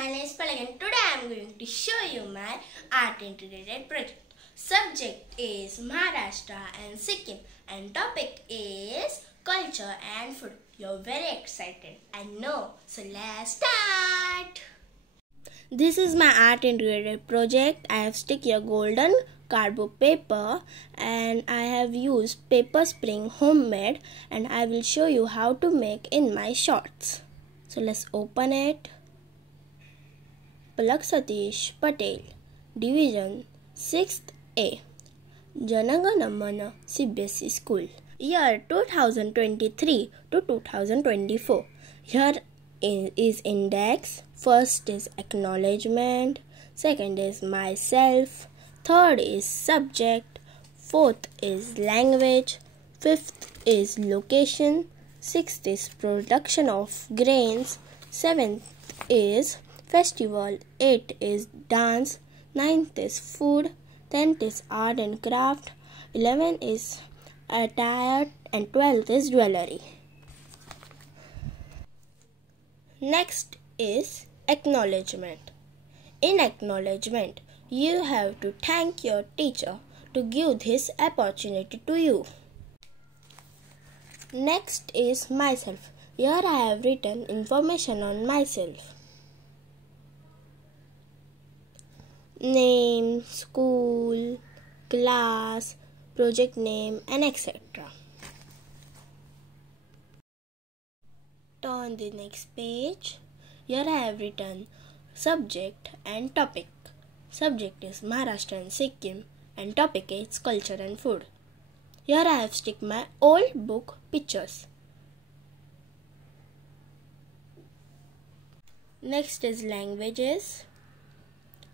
my name is Palagan. Today I am going to show you my art integrated project. Subject is Maharashtra and Sikkim and topic is culture and food. You're very excited, I know. So let's start. This is my art integrated project. I have stick a golden cardboard paper and I have used paper spring homemade, and I will show you how to make in my shorts. So let's open it. Palak Satish Patel, Division 6th A, Janagana Mana CBSE School, year 2023 to 2024. Here is index. First is acknowledgement, second is myself, third is subject, fourth is language, fifth is location, sixth is production of grains, seventh is festival, 8th is dance, 9th is food, 10th is art and craft, 11th is attire, and 12th is jewelry. Next is acknowledgement. In acknowledgement, you have to thank your teacher to give this opportunity to you. Next is myself. Here I have written information on myself. Name, school, class, project name, and etc. Turn the next page. Here I have written subject and topic. Subject is Maharashtra and Sikkim and topic is culture and food. Here I have stick my old book pictures. Next is languages.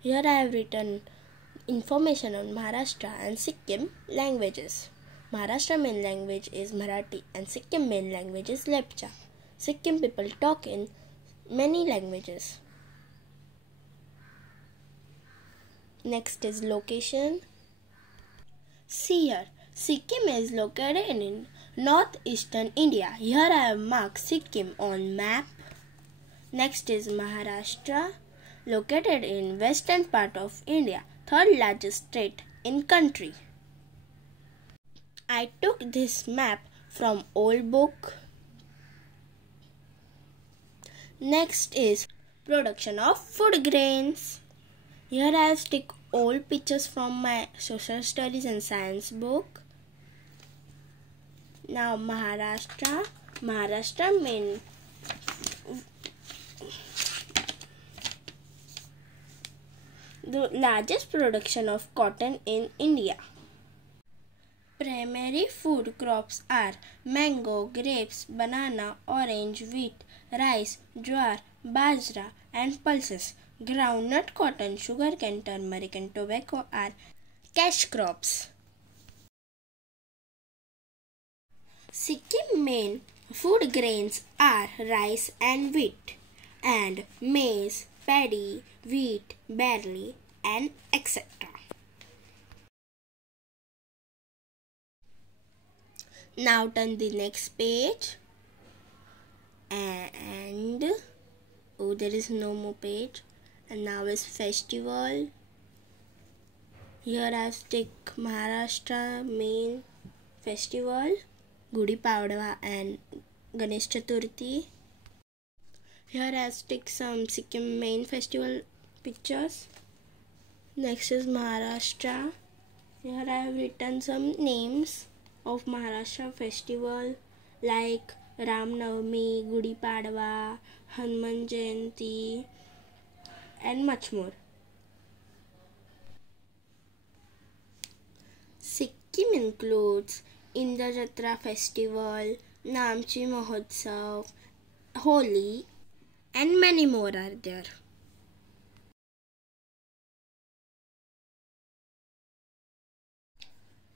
Here I have written information on Maharashtra and Sikkim languages. Maharashtra main language is Marathi and Sikkim main language is Lepcha. Sikkim people talk in many languages. Next is location. See here, Sikkim is located in northeastern India. Here I have marked Sikkim on map. Next is Maharashtra, located in western part of India, third largest state in country. I took this map from old book. Next is production of food grains. Here I have stick old pictures from my social studies and science book. Now Maharashtra means the largest production of cotton in India. Primary food crops are mango, grapes, banana, orange, wheat, rice, jowar, bajra, and pulses. Groundnut, cotton, sugarcane, turmeric, and tobacco are cash crops. Sikkim main food grains are rice and wheat, and maize, paddy, wheat, barley, and etc. Now turn the next page, and there is no more page. And now is festival. Here I have stick Maharashtra main festival, Gudi Padwa and Ganesh Chaturthi. Here I have stick some Sikkim main festival pictures. Next is Maharashtra. Here I have written some names of Maharashtra festival like Ram Navami, Gudi Padwa, Hanuman Jayanti, and much more. Sikkim includes Indra Jatra festival, Namchi Mahotsav, Holi, and many more are there.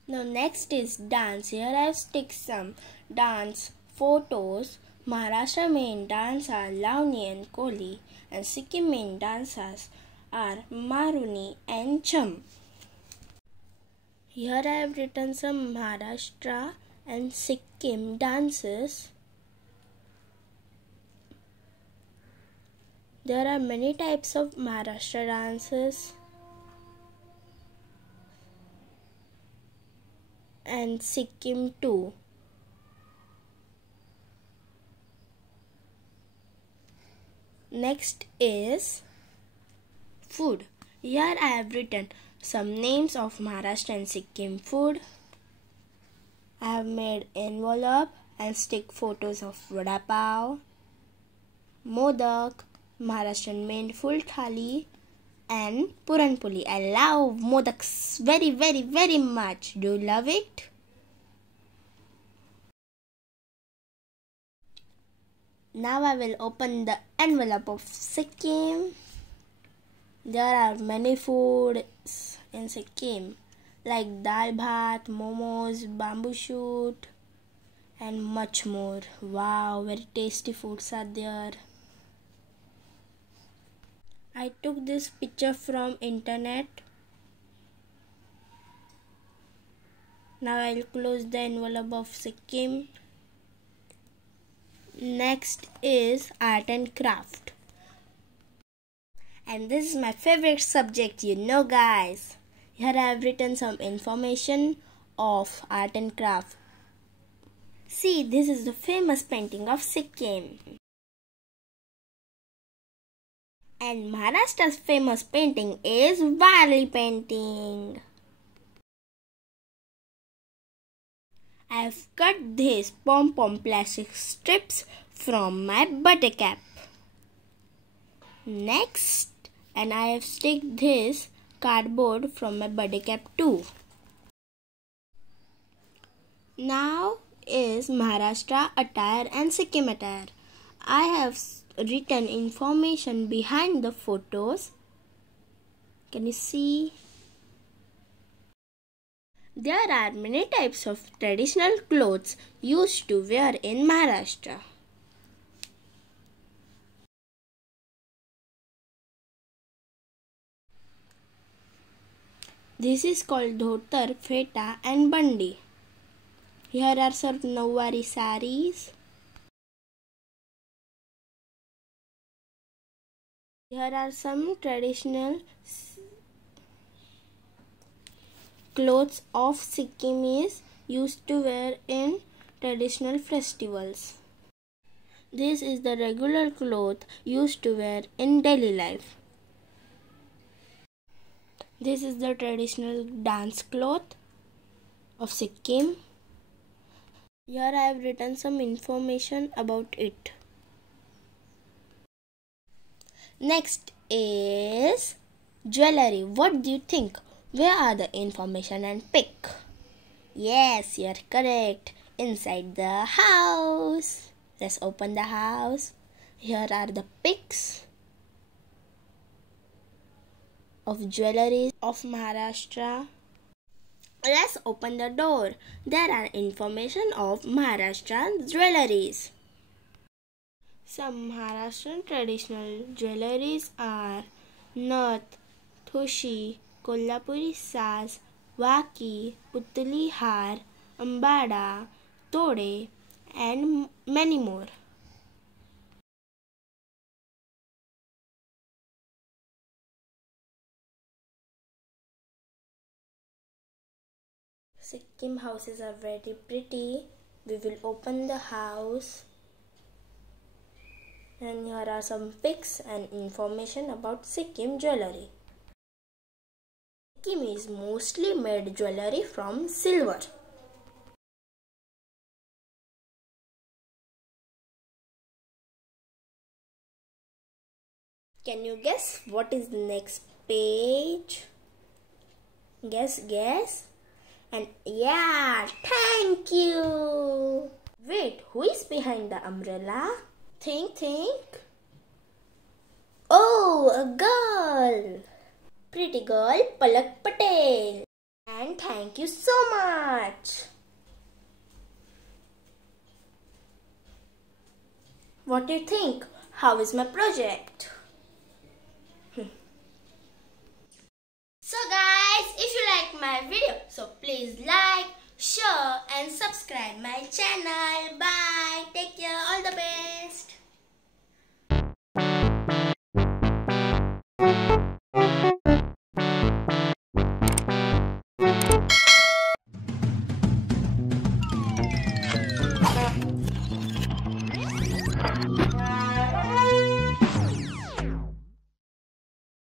Now next is dance. Here I have stick some dance photos. Maharashtra main dance are Lavani and Koli, and Sikkim main dancers are Maruni and Cham. Here I have written some Maharashtra and Sikkim dances. There are many types of Maharashtra dances and Sikkim too. Next is food. Here I have written some names of Maharashtra and Sikkim food. I have made envelope and stick photos of vada pav, modak, Maharashtrian main full thali, and puran puli. I love modaks very much. Do you love it? Now I will open the envelope of Sikkim. There are many foods in Sikkim like dal bhat, momos, bamboo shoot, and much more. Wow, very tasty foods are there. I took this picture from internet. Now I will close the envelope of Sikkim. Next is art and craft. And this is my favorite subject, guys. Here I have written some information of art and craft. See, this is the famous painting of Sikkim. And Maharashtra's famous painting is Varli painting. I have cut these pom-pom plastic strips from my butter cap. Next, and I have stick this cardboard from my butter cap too. Now is Maharashtra attire and Sikkim attire. I have written information behind the photos. Can you see? There are many types of traditional clothes used to wear in Maharashtra. This is called dhotar, feta and bandi. Here are some Nawari saris. Here are some traditional clothes of Sikkimis used to wear in traditional festivals. This is the regular cloth used to wear in daily life. This is the traditional dance cloth of Sikkim. Here I have written some information about it. Next is jewelry. What do you think? Where are the information and pick? Yes, you are correct. Inside the house. Let's open the house. Here are the pics of jewelry of Maharashtra. Let's open the door. There are information of Maharashtrian jewelries. Some Maharashtrian traditional jewelries are Nath, Thushi, Kolhapuri Saz, Waki, Putli Har, Ambada, Tode, and many more. Sikkim houses are very pretty. We will open the house. And here are some pics and information about Sikkim jewelry. Sikkim is mostly made jewelry from silver. Can you guess what is the next page? Guess. And yeah, thank you. Wait, who is behind the umbrella? Think. Oh, a girl. Pretty girl, Palak Patel. And thank you so much. What do you think? How is my project? So guys, if you like my video, so please like, share and subscribe my channel. Bye. Take care. All the best.